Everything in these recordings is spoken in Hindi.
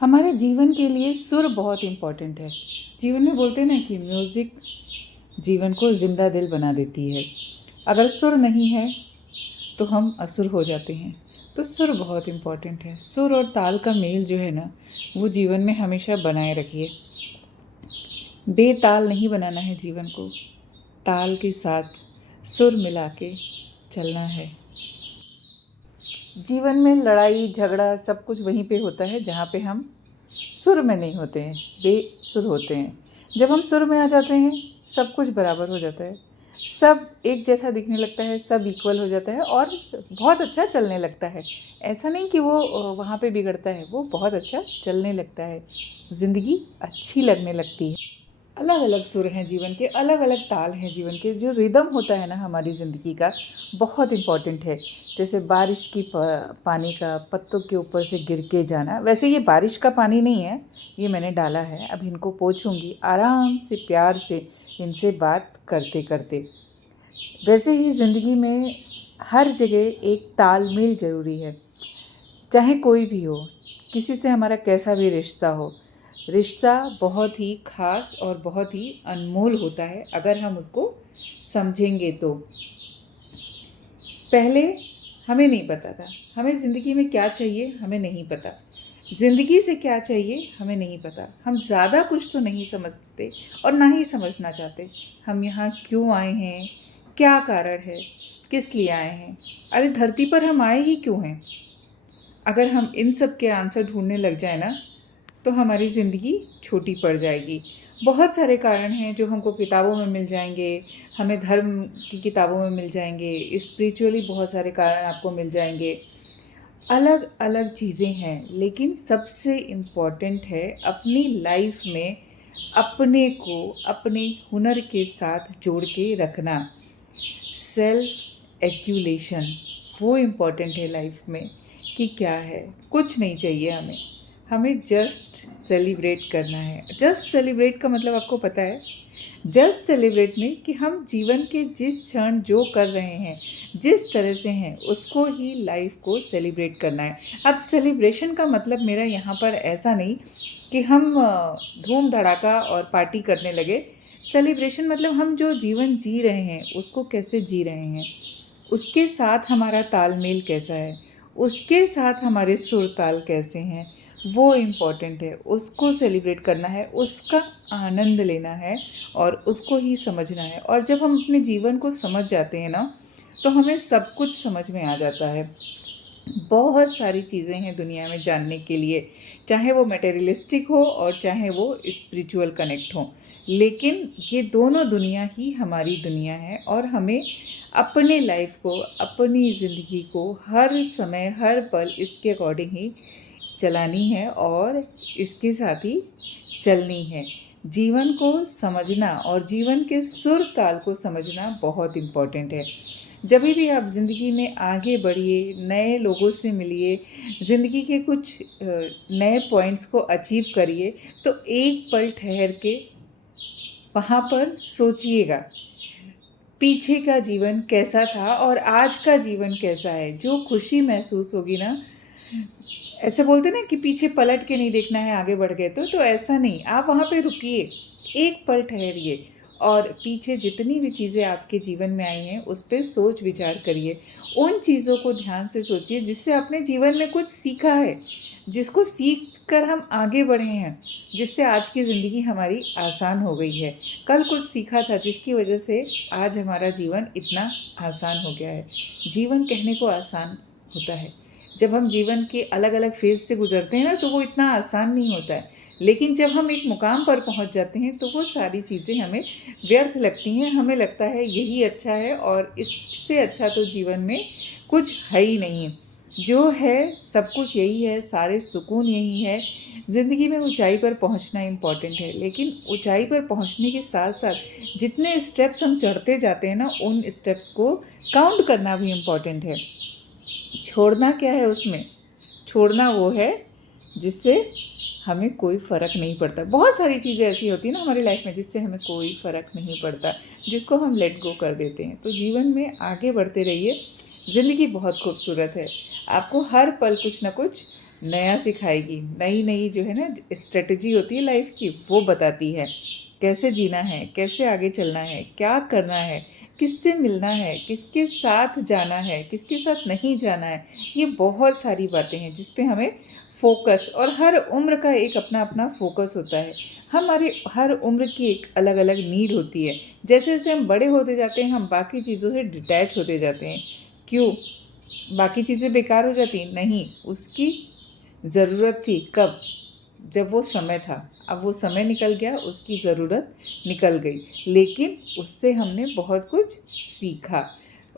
हमारे जीवन के लिए सुर बहुत इम्पॉर्टेंट है। जीवन में बोलते हैं ना कि म्यूज़िक जीवन को ज़िंदा दिल बना देती है। अगर सुर नहीं है तो हम असुर हो जाते हैं। तो सुर बहुत इम्पॉर्टेंट है। सुर और ताल का मेल जो है ना, वो जीवन में हमेशा बनाए रखिए। बेताल नहीं बनाना है जीवन को, ताल के साथ सुर मिला के चलना है। जीवन में लड़ाई झगड़ा सब कुछ वहीं पे होता है जहाँ पे हम सुर में नहीं होते हैं, बेसुर होते हैं। जब हम सुर में आ जाते हैं सब कुछ बराबर हो जाता है, सब एक जैसा दिखने लगता है, सब इक्वल हो जाता है और बहुत अच्छा चलने लगता है। ऐसा नहीं कि वो वहाँ पे बिगड़ता है, वो बहुत अच्छा चलने लगता है, ज़िंदगी अच्छी लगने लगती है। अलग अलग सुर हैं जीवन के, अलग अलग ताल हैं जीवन के। जो रिदम होता है ना हमारी ज़िंदगी का, बहुत इम्पॉर्टेंट है। जैसे बारिश की पानी का पत्तों के ऊपर से गिर के जाना। वैसे ये बारिश का पानी नहीं है, ये मैंने डाला है। अब इनको पोंछूंगी आराम से, प्यार से, इनसे बात करते करते। वैसे ही ज़िंदगी में हर जगह एक तालमेल ज़रूरी है। चाहे कोई भी हो, किसी से हमारा कैसा भी रिश्ता हो, रिश्ता बहुत ही ख़ास और बहुत ही अनमोल होता है अगर हम उसको समझेंगे तो। पहले हमें नहीं पता था, हमें ज़िंदगी में क्या चाहिए हमें नहीं पता, ज़िंदगी से क्या चाहिए हमें नहीं पता। हम ज़्यादा कुछ तो नहीं समझते और ना ही समझना चाहते। हम यहाँ क्यों आए हैं, क्या कारण है, किस लिए आए हैं, अरे धरती पर हम आए ही क्यों हैं। अगर हम इन सब के आंसर ढूंढने लग जाए ना, तो हमारी ज़िंदगी छोटी पड़ जाएगी। बहुत सारे कारण हैं जो हमको किताबों में मिल जाएंगे, हमें धर्म की किताबों में मिल जाएंगे, स्पिरिचुअली बहुत सारे कारण आपको मिल जाएंगे। अलग अलग चीज़ें हैं, लेकिन सबसे इम्पॉर्टेंट है अपनी लाइफ में अपने को अपने हुनर के साथ जोड़ के रखना। सेल्फ एक्यूलेशन वो इम्पॉर्टेंट है लाइफ में कि क्या है, कुछ नहीं चाहिए हमें, हमें जस्ट सेलिब्रेट करना है। जस्ट सेलिब्रेट का मतलब आपको पता है? जस्ट सेलिब्रेट में कि हम जीवन के जिस क्षण जो कर रहे हैं, जिस तरह से हैं, उसको ही लाइफ को सेलिब्रेट करना है। अब सेलिब्रेशन का मतलब मेरा यहाँ पर ऐसा नहीं कि हम धूम धड़ाका और पार्टी करने लगे। सेलिब्रेशन मतलब हम जो जीवन जी रहे हैं उसको कैसे जी रहे हैं, उसके साथ हमारा तालमेल कैसा है, उसके साथ हमारे सुर ताल कैसे हैं, वो इम्पॉर्टेंट है। उसको सेलिब्रेट करना है, उसका आनंद लेना है और उसको ही समझना है। और जब हम अपने जीवन को समझ जाते हैं ना, तो हमें सब कुछ समझ में आ जाता है। बहुत सारी चीज़ें हैं दुनिया में जानने के लिए, चाहे वो मटेरियलिस्टिक हो और चाहे वो स्पिरिचुअल कनेक्ट हो, लेकिन ये दोनों दुनिया ही हमारी दुनिया है और हमें अपने लाइफ को, अपनी ज़िंदगी को हर समय हर पल इसके अकॉर्डिंग ही चलानी है और इसके साथ ही चलनी है। जीवन को समझना और जीवन के सुर ताल को समझना बहुत इम्पॉर्टेंट है। जब भी आप ज़िंदगी में आगे बढ़िए, नए लोगों से मिलिए, ज़िंदगी के कुछ नए पॉइंट्स को अचीव करिए, तो एक पल ठहर के वहाँ पर सोचिएगा पीछे का जीवन कैसा था और आज का जीवन कैसा है। जो खुशी महसूस होगी ना, ऐसे बोलते ना कि पीछे पलट के नहीं देखना है, आगे बढ़ गए तो ऐसा नहीं। आप वहाँ पे रुकिए, एक पल ठहरिए और पीछे जितनी भी चीज़ें आपके जीवन में आई हैं उस पर सोच विचार करिए। उन चीज़ों को ध्यान से सोचिए जिससे आपने जीवन में कुछ सीखा है, जिसको सीख कर हम आगे बढ़े हैं, जिससे आज की ज़िंदगी हमारी आसान हो गई है। कल कुछ सीखा था जिसकी वजह से आज हमारा जीवन इतना आसान हो गया है। जीवन कहने को आसान होता है, जब हम जीवन के अलग अलग फेज़ से गुजरते हैं ना, तो वो इतना आसान नहीं होता है। लेकिन जब हम एक मुकाम पर पहुंच जाते हैं तो वो सारी चीज़ें हमें व्यर्थ लगती हैं। हमें लगता है यही अच्छा है और इससे अच्छा तो जीवन में कुछ है ही नहीं। जो है सब कुछ यही है, सारे सुकून यही है। ज़िंदगी में ऊंचाई पर पहुंचना इम्पॉर्टेंट है, लेकिन ऊंचाई पर पहुंचने के साथ साथ जितने स्टेप्स हम चढ़ते जाते हैं ना, उन स्टेप्स को काउंट करना भी इम्पॉर्टेंट है। छोड़ना क्या है उसमें? छोड़ना वो है जिससे हमें कोई फ़र्क नहीं पड़ता। बहुत सारी चीज़ें ऐसी होती हैं ना हमारी लाइफ में जिससे हमें कोई फ़र्क नहीं पड़ता, जिसको हम लेट गो कर देते हैं। तो जीवन में आगे बढ़ते रहिए। ज़िंदगी बहुत खूबसूरत है, आपको हर पल कुछ ना कुछ नया सिखाएगी, नई नई जो है ना स्ट्रेटजी होती है लाइफ की, वो बताती है कैसे जीना है, कैसे आगे चलना है, क्या करना है, किससे मिलना है, किसके साथ जाना है, किसके साथ नहीं जाना है। ये बहुत सारी बातें हैं जिस पे हमें फोकस, और हर उम्र का एक अपना अपना फोकस होता है। हमारे हर उम्र की एक अलग अलग नीड होती है। जैसे जैसे हम बड़े होते जाते हैं हम बाकी चीज़ों से डिटैच होते जाते हैं। क्यों? बाकी चीज़ें बेकार हो जाती? नहीं, उसकी ज़रूरत थी कब? जब वो समय था। अब वो समय निकल गया, उसकी ज़रूरत निकल गई, लेकिन उससे हमने बहुत कुछ सीखा,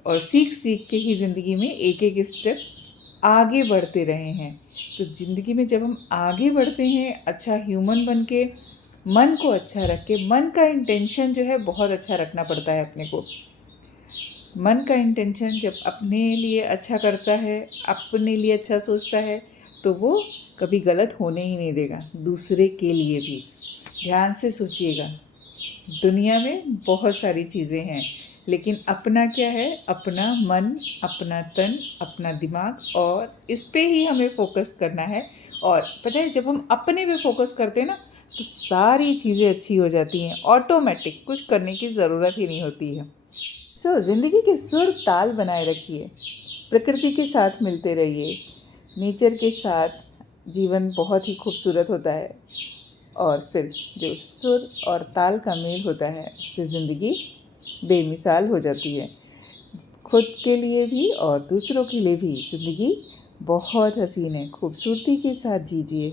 और सीख सीख के ही ज़िंदगी में एक एक स्टेप आगे बढ़ते रहे हैं। तो ज़िंदगी में जब हम आगे बढ़ते हैं अच्छा ह्यूमन बन के, मन को अच्छा रख के, मन का इंटेंशन जो है बहुत अच्छा रखना पड़ता है अपने को। मन का इंटेंशन जब अपने लिए अच्छा करता है, अपने लिए अच्छा सोचता है, तो वो कभी गलत होने ही नहीं देगा, दूसरे के लिए भी। ध्यान से सोचिएगा, दुनिया में बहुत सारी चीज़ें हैं, लेकिन अपना क्या है? अपना मन, अपना तन, अपना दिमाग, और इस पे ही हमें फोकस करना है। और पता है जब हम अपने पे फोकस करते हैं ना, तो सारी चीज़ें अच्छी हो जाती हैं, ऑटोमेटिक, कुछ करने की ज़रूरत ही नहीं होती है। ज़िंदगी के सुर ताल बनाए रखिए, प्रकृति के साथ मिलते रहिए, नेचर के साथ जीवन बहुत ही खूबसूरत होता है। और फिर जो सुर और ताल का मेल होता है, उससे ज़िंदगी बेमिसाल हो जाती है। खुद के लिए भी और दूसरों के लिए भी ज़िंदगी बहुत हसीन है। खूबसूरती के साथ जीजिए।